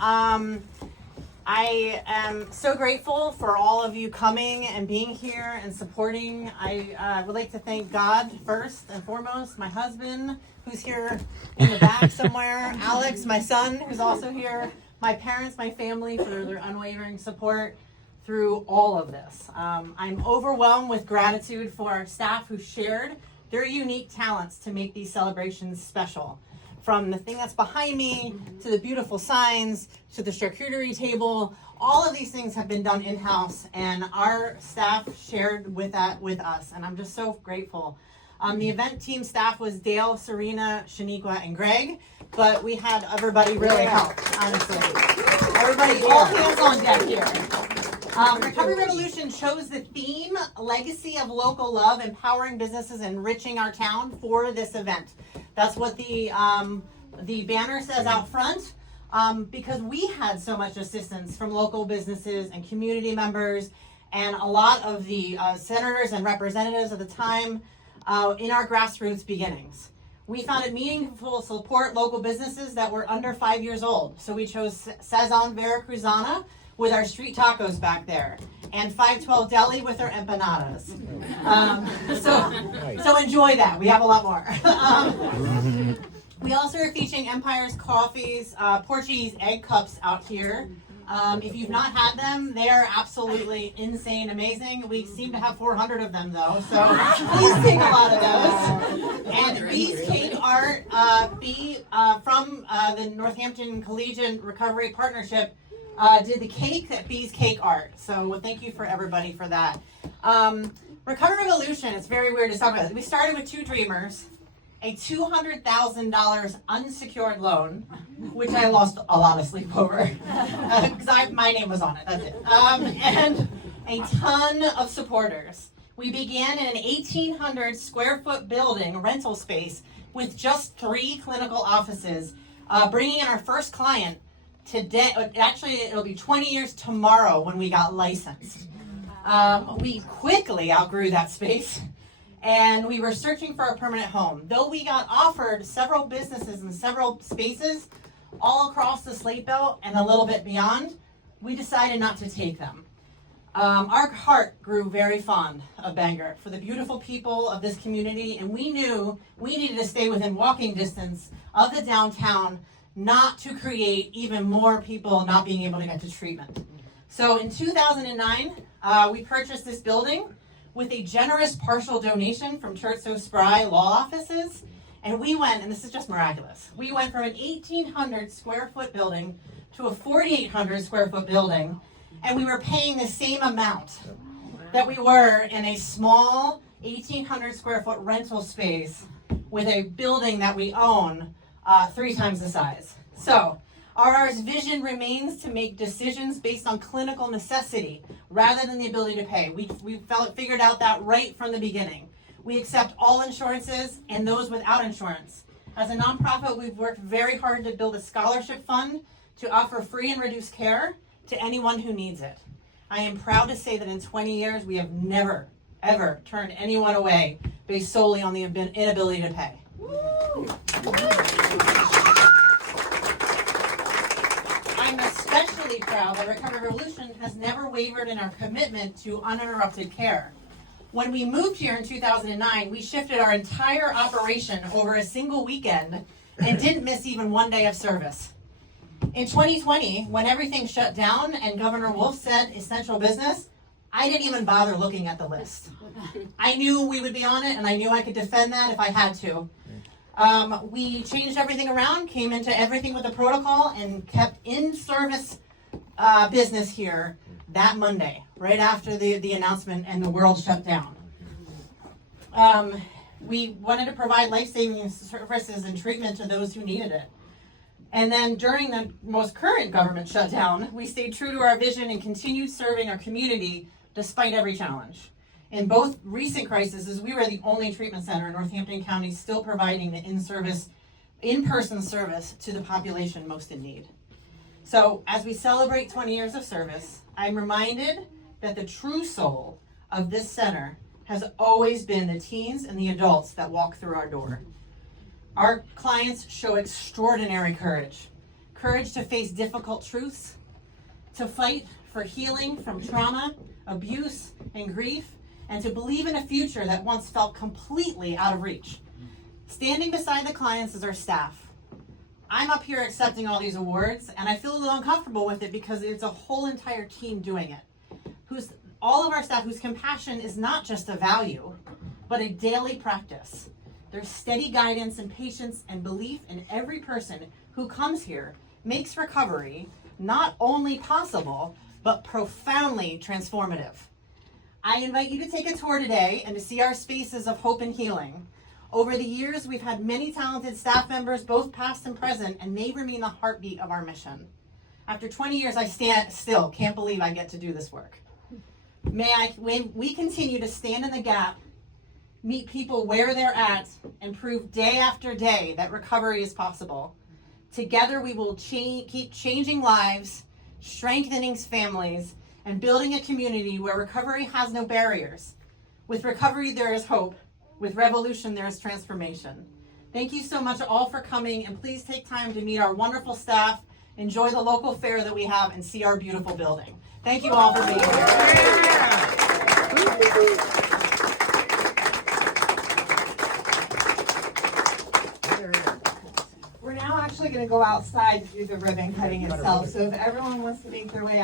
I am so grateful for all of you coming and being here and supporting. I would like to thank God first and foremost, my husband, who's here in the back somewhere, Alex, my son, who's also here, my parents, my family, for their unwavering support through all of this. I'm overwhelmed with gratitude for our staff who shared their unique talents to make these celebrations special. From the thing that's behind me, to the beautiful signs, to the charcuterie table, all of these things have been done in-house, and our staff shared with us, and I'm just so grateful. The event team staff was Dale, Serena, Shaniqua, and Greg, but we had everybody really help, honestly. Everybody, all hands on deck here. Recovery Revolution chose the theme, Legacy of Local Love, Empowering Businesses, Enriching Our Town, for this event. That's what the banner says out front, because we had so much assistance from local businesses and community members and a lot of the senators and representatives at the time in our grassroots beginnings. We found it meaningful to support local businesses that were under 5 years old. So we chose Sazon Veracruzana with our street tacos back there, and 512 Deli with their empanadas. So enjoy that. We have a lot more. We also are featuring Empire's Coffee's Portuguese egg cups out here. If you've not had them, they are absolutely insane, amazing. We seem to have 400 of them though, so please take a lot of those. And Bee's Cake Art, from the Northampton Collegiate Recovery Partnership, did the cake at Bee's Cake Art. So thank you for everybody for that. Recovery Revolution, it's very weird to talk about. We started with two dreamers, a $200,000 unsecured loan, which I lost a lot of sleep over, because my name was on it, that's it. And a ton of supporters. We began in an 1,800 square foot building, rental space, with just 3 clinical offices, bringing in our first client today. Actually, it'll be 20 years tomorrow when we got licensed. We quickly outgrew that space, and we were searching for a permanent home. Though we got offered several businesses and several spaces all across the Slate Belt and a little bit beyond, we decided not to take them. Our heart grew very fond of Bangor for the beautiful people of this community, and we knew we needed to stay within walking distance of the downtown, not to create even more people not being able to get to treatment. So in 2009, we purchased this building with a generous partial donation from Terzo Spry Law Offices. And we went, and this is just miraculous, we went from an 1,800 square foot building to a 4,800 square foot building, and we were paying the same amount that we were in a small 1,800 square foot rental space with a building that we own 3 times the size. So, RR's vision remains to make decisions based on clinical necessity rather than the ability to pay. We figured out that right from the beginning. We accept all insurances and those without insurance. As a nonprofit, we've worked very hard to build a scholarship fund to offer free and reduced care to anyone who needs it. I am proud to say that in 20 years, we have never, ever turned anyone away based solely on the inability to pay. I'm especially proud that Recovery Revolution has never wavered in our commitment to uninterrupted care. When we moved here in 2009, we shifted our entire operation over a single weekend and didn't miss even one day of service. In 2020, when everything shut down and Governor Wolf said essential business, I didn't even bother looking at the list. I knew we would be on it, and I knew I could defend that if I had to. We changed everything around, came into everything with a protocol, and kept in-service business here that Monday, right after the announcement and the world shut down. We wanted to provide life-saving services and treatment to those who needed it. And then during the most current government shutdown, we stayed true to our vision and continued serving our community despite every challenge. In both recent crises, we were the only treatment center in Northampton County still providing the in-person service to the population most in need. So as we celebrate 20 years of service, I'm reminded that the true soul of this center has always been the teens and the adults that walk through our door. Our clients show extraordinary courage courage to face difficult truths, to fight for healing from trauma, abuse, and grief, and to believe in a future that once felt completely out of reach. Standing beside the clients is our staff. I'm up here accepting all these awards, and I feel a little uncomfortable with it because it's a whole entire team doing it. All of our staff whose compassion is not just a value, but a daily practice. Their steady guidance and patience and belief in every person who comes here makes recovery not only possible, but profoundly transformative. I invite you to take a tour today and to see our spaces of hope and healing. Over the years, we've had many talented staff members, both past and present, and they remain the heartbeat of our mission. After 20 years, I still can't believe I get to do this work. When we continue to stand in the gap, meet people where they're at, and prove day after day that recovery is possible. Together, we will keep changing lives, strengthening families, and building a community where recovery has no barriers. With recovery, there is hope. With revolution, there is transformation. Thank you so much all for coming, and please take time to meet our wonderful staff, enjoy the local fair that we have, and see our beautiful building. Thank you all for being here. We're now actually going to go outside to do the ribbon cutting itself, so if everyone wants to make their way